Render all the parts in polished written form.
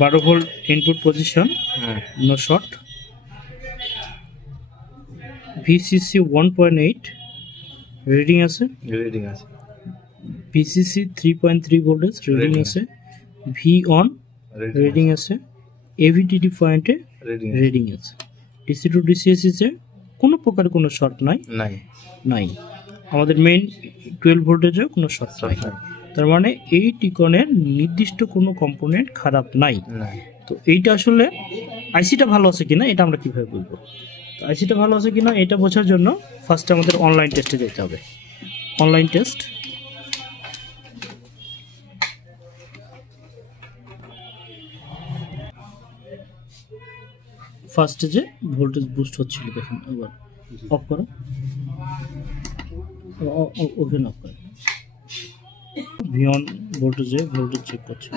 12 volt input position, no short. VCC 1.8 reading আছে, VCC 3.3 voltage reading আছে, V on reading আছে, AVTD পয়েন্টে reading আছে। ডিসি টু ডিসিএসি তে কোনো প্রকার কোনো শর্ট নাই। আমাদের মেইন 12 ভোল্টেজেও কোনো শর্ট নাই। তার মানে এই টিকনের নির্দিষ্ট কোনো কম্পোনেন্ট খারাপ নাই। তো এইটা আসলে আইসিটা ভালো আছে কিনা এটা আমরা কিভাবে বলবো? তো আইসিটা ভালো আছে কিনা এটা বোঝার জন্য ফার্স্টে আমাদের অনলাইন টেস্টে যেতে হবে। অনলাইন টেস্ট, ফার্স্টে যে ভোল্টেজ বুস্ট হচ্ছিল দেখুন, আবার অফ করো, ওকে অফ করো। ভিওন ভোল্টেজে ভোল্টেজ চেক করছে,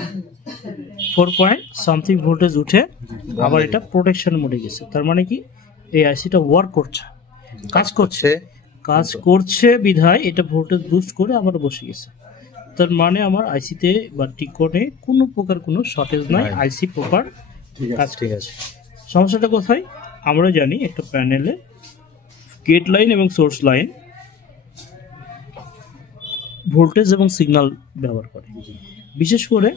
4 পয়েন্ট সামথিং ভোল্টেজ উঠে আবার এটা প্রোটেকশন মোডে গেছে। তার মানে কি এই আইসিটা ওয়ার্ক করছে, কাজ করছে বিধায় এটা ভোল্টেজ বুস্ট করে আবার বসে গেছে। তার মানে আমার আইসিতে বা টিকনে কোনো প্রকার কোনো শর্টেজ নাই, আইসি প্রপার কাজ ঠিক আছে। সমস্যাটা কোথায়? আমরা জানি একটা প্যানেলে গেট লাইন এবং সোর্স লাইন ভোল্টেজ এবং সিগন্যাল ব্যবহার করে। বিশেষ করে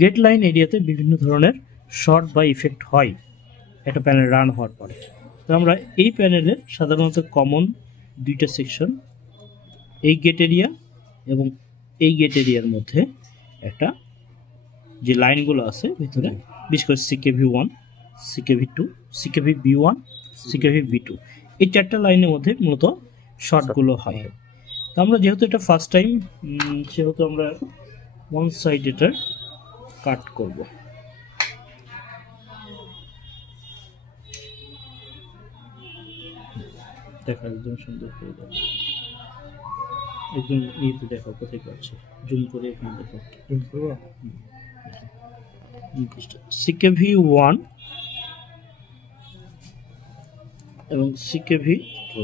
গেট লাইন এরিয়াতে বিভিন্ন ধরনের শর্ট বা ইফেক্ট হয় একটা প্যানেল রান হওয়ার পরে। তো আমরা এই প্যানেলের সাধারণত কমন দুইটা সেকশন, এই গেট এরিয়া এবং এই গেট এরিয়ার মধ্যে একটা যে লাইনগুলো আছে ভিতরে, বিশেষ করে CKV1, CKV2, CKV-B1, CKV-B2, এই চারটা লাইনের মধ্যে মূলত শর্টগুলো হয়। তো আমরা যেহেতু এটা ফার্স্ট টাইম, সেহেতু আমরা ওয়ান সাইড এটা কাট করব। দেখা একদম সুন্দর করে দেখো, একদম ইয়েতে দেখো কোথায় পাচ্ছে, জুম করে এখানে দেখো, জুম করবো। CKV1 এবং CKV2,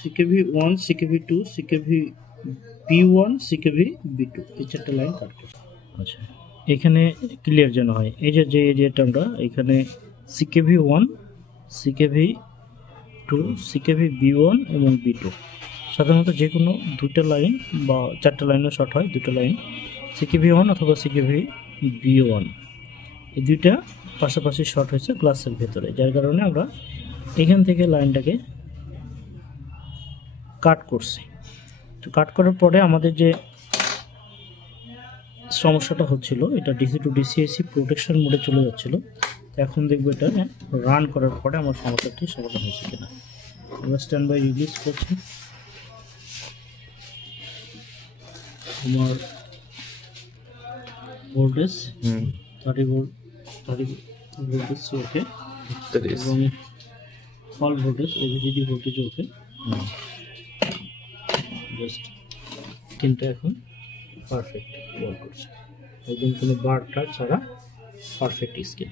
CKV1, CKV2, CKV-B1, CKV-B2, এই চারটা লাইন কাট করতে। আচ্ছা, এখানে ক্লিয়ার যেন হয়, এই যে এরিয়াটা আমরা এখানে CKV1, CKV2, CKV-B1 এবং B2, সাধারণত যে কোনো দুটো লাইন বা চারটা লাইনও শর্ট হয়, দুটো লাইন CKV1 অথবা CKV-B1, এই দুইটা পাশাপাশি শর্ট হয়েছে গ্লাসের ভেতরে, যার কারণে আমরা এখান থেকে লাইনটাকে কাট করছি। তো কাট করার পরে আমাদের যে সমস্যাটা হচ্ছিল, এটা ডিসি টু ডিসিএসি প্রোটেকশন মোডে চলে যাচ্ছিল। তো এখন দেখবো এটা রান করার পরে আমার সমস্যাটি সমাধান হয়েছে কিনা। আমরা স্ট্যান্ড বাই রিলিজ করছি। আমার ভোল্টেজ 30 ভোল্টেজ ওকে, এবং ফল ভোল্টেজ এভিডিডি ভোল্টেজ ওকে, জাস্ট কিন্তু এখন পারফেক্ট ওয়ার্ক করছে, একদম কোনো বারটা ছাড়া পারফেক্ট স্কেল।